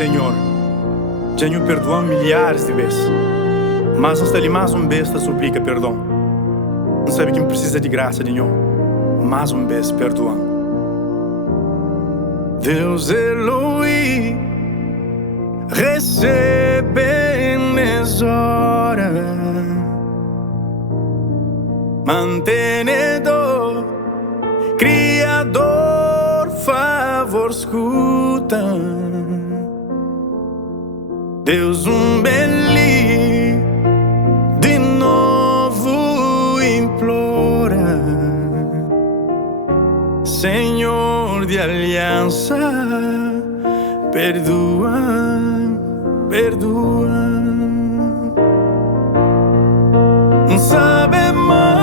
Senhor. Já nos perdoamos milhares de vezes, mas hasta ali mais vez te suplica perdão. Não sabe quem precisa de graça de nós. Mais vez perdoamos. Deus Elohim, recebe nessa hora, mantenedor, Criador, favor, escuta. Deus beli, de novo implora, Senhor de aliança, perdoa, perdoa. Não sabe mais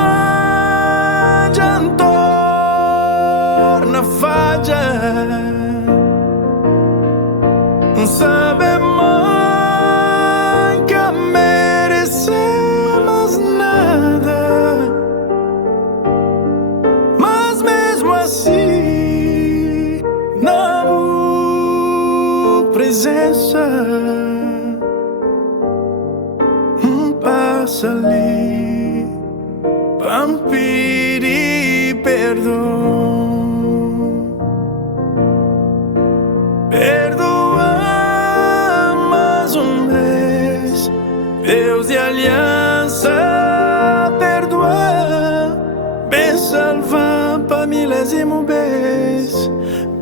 na falha, não sabe mais que merecemos nada, mas mesmo assim, na presença, passa ali, para pedir perdão. Perdoa mais vez, Deus de aliança, perdoa, bem salvar para milésimo vez,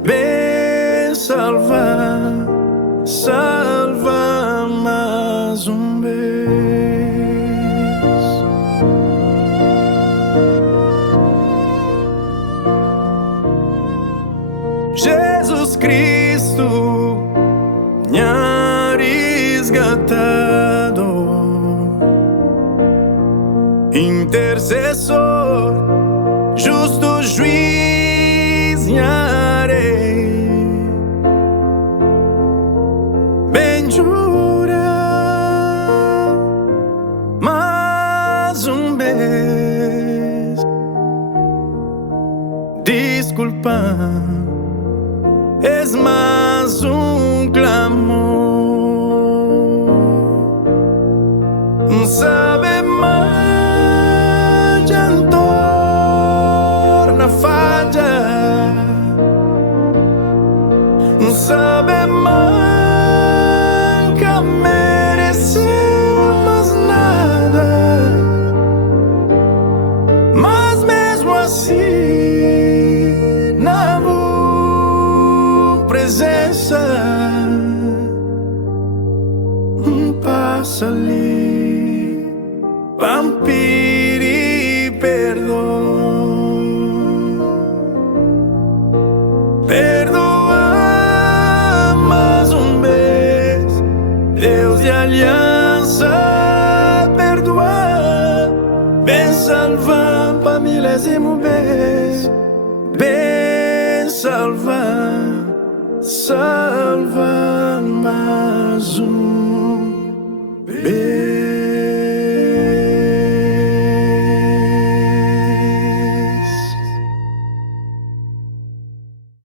bem salvar, salva mais vez. Jesus Cristo, nha resgatado, intercessor, justo juiz, nha rei, benjura, mais vez, desculpa. És mais clamor. Não sabe mais na falha. Não sabe mais que merecemos nada, mas mesmo assim, na presença, passa ali, para pedir perdão. Perdoa mais vez, Deus de aliança, perdoa, bem salvar para milésimo vez, bem salvar, salva.